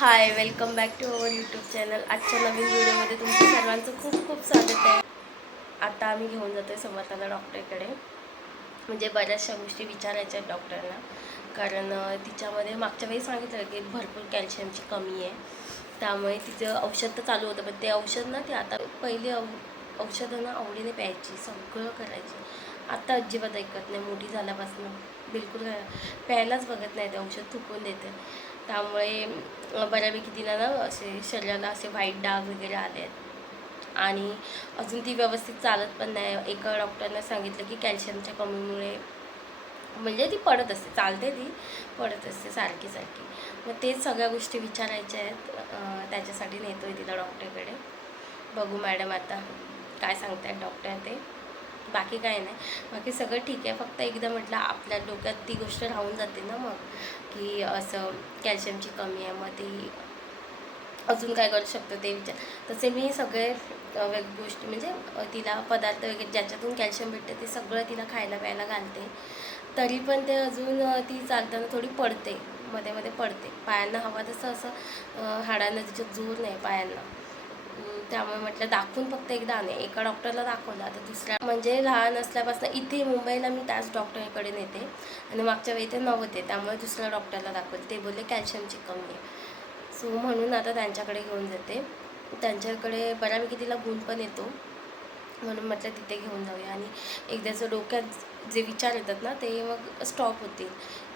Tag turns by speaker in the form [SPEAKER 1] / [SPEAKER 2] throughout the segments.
[SPEAKER 1] Hi welcome back to our YouTube channel आजच्या नवीन व्हिडिओमध्ये तुमचं सर्वांचं खूप खूप स्वागत आहे. आता आम्ही घेऊन जातो आहे समर्थाला डॉक्टरकडे म्हणजे बऱ्याचशा गोष्टी विचारायच्या आहेत डॉक्टरना कारण तिच्यामध्ये मागच्या वेळी सांगितलं की भरपूर कॅल्शियमची कमी आहे. त्यामुळे तिचं औषध तर चालू होतं पण ते औषध ना ते आता पहिले औ औषधं ना आवडीने प्यायची सगळं करायची. आता अजिबात ऐकत नाही मोठी झाल्यापासून बिलकुल प्यायलाच बघत नाही ते औषध थुकून देते. त्यामुळे बऱ्यापैकी तिला ना असे शरीराला असे वाईट डाग वगैरे आले आहेत आणि अजून ती व्यवस्थित चालत पण नाही. एका डॉक्टरनं सांगितलं की कॅल्शियमच्या कमीमुळे म्हणजे ती पडत असते चालते ती पडत असते सारखी सारखी. मग तेच सगळ्या गोष्टी विचारायच्या आहेत. त्याच्यासाठी नेतो आहे तिला डॉक्टरकडे. बघू मॅडम आता काय सांगतायत डॉक्टर ते. बाकी काय नाही. बाकी सगळं ठीक आहे. फक्त एकदा म्हटलं आपल्या डोक्यात ती गोष्ट राहून जाते ना मग की असं कॅल्शियमची कमी आहे. मग ती अजून काय करू शकतो ते विचार. तसे मी सगळे वेग गोष्टी म्हणजे तिला पदार्थ वगैरे ज्याच्यातून कॅल्शियम भेटते ते सगळं तिला खायला प्यायला घालते. तरी पण ते अजून ती चालताना थोडी पडते. मध्ये मध्ये पडते. पायांना हवा तसं असं हाडांना तिच्यात जोर नाही पायांना. त्यामुळे म्हटलं दाखवून फक्त एकदा आणे एका डॉक्टरला दाखवलं. आता दुसऱ्या म्हणजे लहान असल्यापासून इथे मुंबईला मी त्याच डॉक्टरकडे नेते आणि मागच्या वेळी ते नव्हते त्यामुळे दुसऱ्या डॉक्टरला दाखवले ते बोलले कॅल्शियमची कमी आहे. सो म्हणून आता त्यांच्याकडे घेऊन जाते. त्यांच्याकडे बऱ्यापैकी तिला गुण पण येतो. म्हणून म्हटलं तिथे घेऊन जाऊया. आणि एकदाचं डोक्यात जे विचार येतात ना ते मग स्टॉप होतील.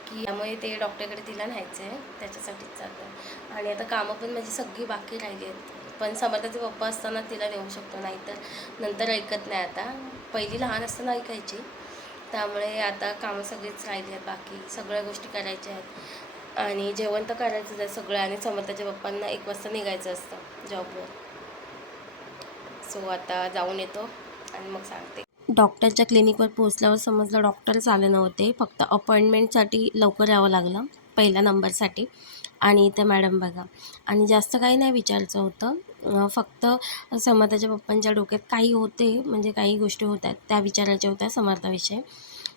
[SPEAKER 1] की त्यामुळे ते डॉक्टरकडे तिला न्यायचं आहे त्याच्यासाठीच चाललं आहे आणि आता कामं पण माझी सगळी बाकी राहिली आहेत. पण समर्थाचे पप्पा असताना तिला देऊ शकतो नाहीतर नंतर ऐकत नाही आता. पहिली लहान असताना ऐकायची. त्यामुळे आता कामं सगळीच राहिली आहेत बाकी सगळ्या गोष्टी करायच्या आहेत. आणि जेवण तर करायचंच आहे सगळं आणि समर्थाच्या पप्पांना एक वाजता निघायचं असतं जॉबवर. सो आता जाऊन येतो आणि मग सांगते. डॉक्टरच्या क्लिनिकवर पोहोचल्यावर समजलं डॉक्टरच आले नव्हते. फक्त अपॉइंटमेंटसाठी लवकर यावं लागलं पहिल्या नंबरसाठी. आणि इथे मॅडम बघा. आणि जास्त काही नाही विचारायचं होतं. फक्त समर्थाच्या पप्पांच्या डोक्यात काही होते म्हणजे काही गोष्टी होत्या त्या विचारायच्या होत्या समर्थाविषयी.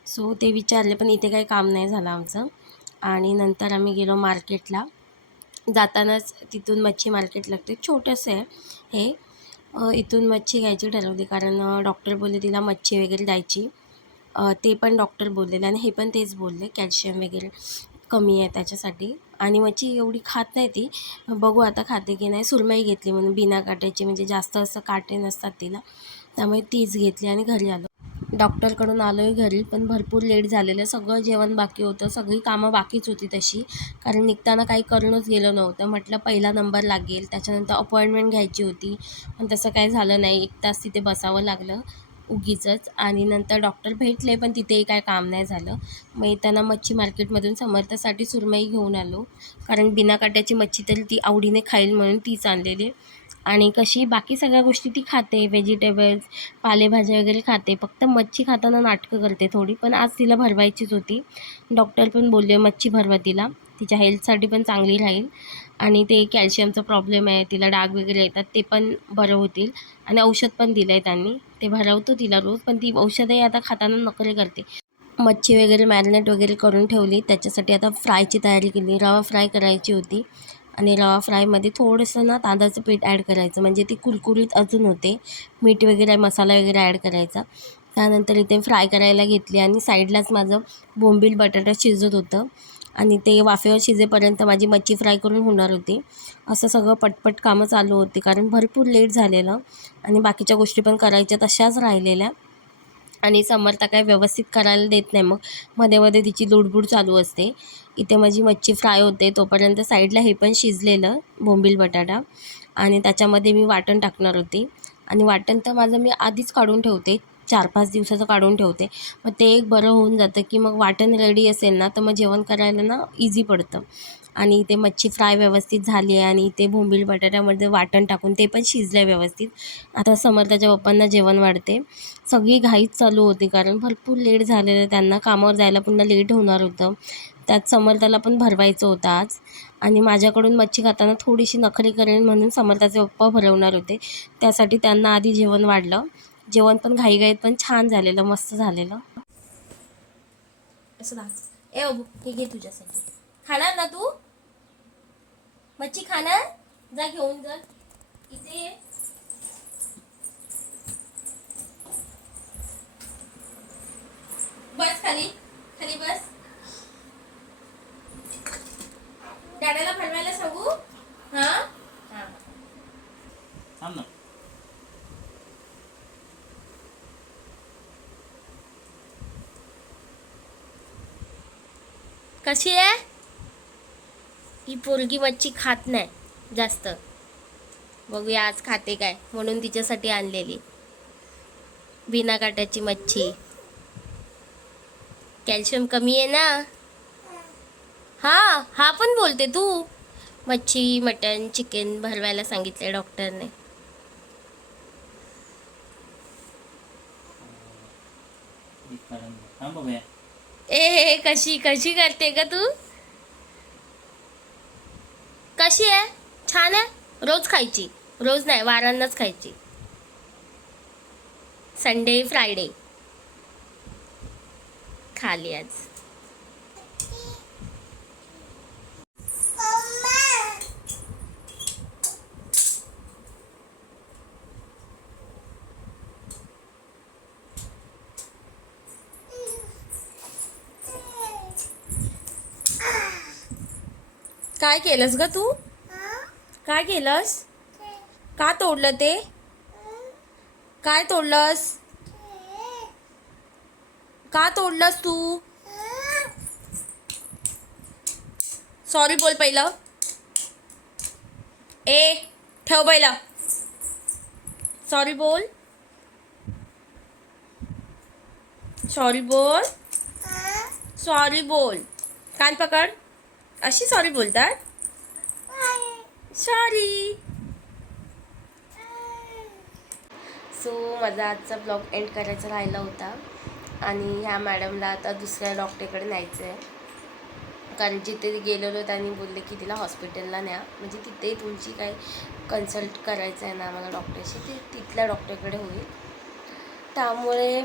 [SPEAKER 1] सो ते विचारले पण इथे काही काम नाही झालं आमचं. आणि नंतर आम्ही गेलो मार्केटला. जातानाच तिथून मच्छी मार्केट लागते. छोटंसं आहे हे. इथून मच्छी घ्यायची ठरवली कारण डॉक्टर बोलले तिला मच्छी वगैरे द्यायची. ते पण डॉक्टर बोललेले आणि हे पण तेच बोलले कॅल्शियम वगैरे. कमी आहे त्याच्यासाठी. आणि मच्छी एवढी खात नाही ती. बघू आता खाते की नाही. सुरमई घेतली म्हणून बिना काट्याची म्हणजे जास्त असं काटे नसतात तिला त्यामुळे तीच घेतली आणि घरी आलो. डॉक्टरकडून आलो आहे घरी पण भरपूर लेट झालेलं सगळं जेवण बाकी होतं. सगळी कामं बाकीच होती तशी. कारण निघताना काही करूनच गेलो नव्हतं. म्हटलं पहिला नंबर लागेल. त्याच्यानंतर अपॉइंटमेंट घ्यायची होती. पण तसं काही झालं नाही. एक तास तिथे बसावं लागलं. उगीचच. आणि नंतर डॉक्टर भेटले पण तिथेही काय काम नाही झालं. मग येताना मच्छी मार्केटमधून समर्थासाठी सुरमई घेऊन आलो. कारण बिना काट्याची मच्छी तरी ती आवडीने खाईल म्हणून तीच आणलेली. आणि कशी बाकी सगळ्या गोष्टी ती खाते. व्हेजिटेबल्स पालेभाज्या वगैरे खाते. फक्त मच्छी खाताना नाटकं करते थोडी पण आज तिला भरवायचीच होती. डॉक्टर पण बोलले मच्छी भरवा तिला. तिच्या हेल्थसाठी पण चांगली राहील. आणि ते कॅल्शियमचा प्रॉब्लेम आहे तिला डाग वगैरे येतात ते पण बरं होतील. आणि औषध पण दिलं आहे त्यांनी. ते भरवतो तिला रोज पण ती औषधही आता खाताना नखरे करते. मच्छी वगैरे मॅरिनेट वगैरे करून ठेवली. त्याच्यासाठी आता फ्रायची तयारी केली. रवा फ्राय करायची होती. आणि रवा फ्रायमध्ये थोडंसं ना तांदळाचं पीठ ॲड करायचं. म्हणजे ती कुरकुरीत अजून होते. मीठ वगैरे मसाला वगैरे ॲड करायचा. त्यानंतर इथे फ्राय करायला घेतली. आणि साईडलाच माझं बोंबील बटाटा शिजत होतं. आणि ते वाफेवर शिजेपर्यंत माझी मच्छी फ्राय करून होणार होती. असं सगळं पटपट कामं चालू होती. कारण भरपूर लेट झालेलं आणि बाकीच्या गोष्टी पण करायच्या तशाच राहिलेल्या. आणि समर्था काय व्यवस्थित करायला देत नाही. मग मध्ये मध्ये तिची लुडबुड चालू असते. इथे माझी मच्छी फ्राय होते. तोपर्यंत साईडला हे पण शिजलेलं बोंबील बटाटा. आणि त्याच्यामध्ये मी वाटण टाकणार होती. आणि वाटण तर माझं मी आधीच काढून ठेवते. चार पाच दिवसाचं काढून ठेवते. मग ते एक बरं होऊन जातं की मग वाटण रेडी असेल ना तर मग जेवण करायला ना इझी पडतं. आणि ते मच्छी फ्राय व्यवस्थित झाली आहे आणि ते बोंबील बटाट्यामध्ये वाटण टाकून ते पण शिजलं आहे व्यवस्थित. आता समर्थाच्या पप्पांना जेवण वाढते. सगळी घाईच चालू होती कारण भरपूर लेट झालेलं त्यांना कामावर जायला पुन्हा लेट होणार होतं. त्यात समर्थाला पण भरवायचं होतं आज. आणि माझ्याकडून मच्छी खाताना थोडीशी नखरी करेन म्हणून समर्थाचे पप्पा भरवणार होते. त्यासाठी त्यांना आधी जेवण वाढलं. जेवण पण घाईघाईत पण छान झालेलं मस्त झालेलं. असं ए अबू हे घे तुझ्यासाठी. खाणार ना तू? मच्छी खाणार? जा घेऊन जा. इथे ये. बस खाली खाली बस डॅडाला बनवायला सांगू हा हा
[SPEAKER 2] थांब ना
[SPEAKER 1] कशी आहे? ही पोरगी मच्छी खात नाही जास्त. बघूया आज खाते काय म्हणून तिच्यासाठी आणलेली. बिना काट्याची मच्छी. कॅल्शियम कमी आहे ना? हा हा पण बोलते तू. मच्छी मटन चिकन भरवायला सांगितले डॉक्टरने.
[SPEAKER 2] थांब बघूया.
[SPEAKER 1] ए कशी कशी करते का तू? कशी आहे? छान आहे? रोज खायची. रोज नाही वारांनाच खायची. संडे फ्रायडे खाली आज. काय केलंस ग तू? काय केलंस? का तोडलं ते? काय तोडलंस? का तोडलंस तू? सॉरी बोल पहिलं. ए ठेव पहिलं. सॉरी बोल. सॉरी बोल. सॉरी बोल. कान पकड. अशी सॉरी बोलतात? सॉरी सो माझा आजचा ब्लॉग एंड करायचा राहिला होता. आणि ह्या मॅडमला आता दुसऱ्या डॉक्टरकडे न्यायचं आहे कारण जिथे गेलेलो त्यांनी बोलले की तिला हॉस्पिटलला न्या. म्हणजे तिथे तुमची काही कन्सल्ट करायचं आहे ना आम्हाला डॉक्टरशी ते तिथल्या डॉक्टरकडे होईल. त्यामुळे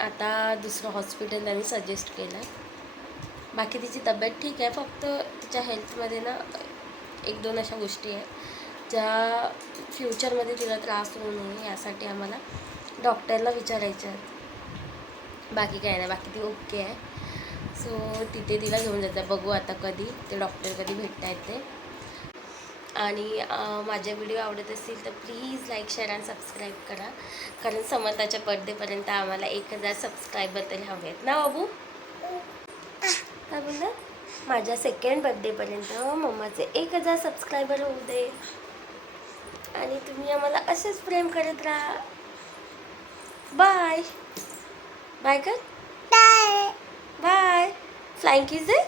[SPEAKER 1] आता दुसरं हॉस्पिटल त्यांनी सजेस्ट केलं. आहे बाकी तिची तब्येत ठीक आहे फक्त तिच्या हेल्थमध्ये ना एक दोन अशा गोष्टी आहेत ज्या फ्युचरमध्ये तिला त्रास होऊ नये यासाठी आम्हाला डॉक्टरला विचारायच्या आहेत. बाकी काय नाही बाकी ती ओके आहे. सो तिथे तिला घेऊन जातात. बघू आता कधी ते डॉक्टर कधी भेटता येते आणि माझे व्हिडिओ आवडत असतील तर प्लीज लाईक शेअर आणि सबस्क्राईब करा. कारण समर्थाच्या बर्थडेपर्यंत आम्हाला एक हजार सबस्क्रायबर तरी हवे आहेत ना बाबू? काय बोललं माझ्या सेकंड बर्थडेपर्यंत मम्माचे एक हजार सबस्क्रायबर होऊ दे. आणि तुम्ही आम्हाला असेच प्रेम करत राहा. बाय बाय कर बाय फ्लाइंग किस दे.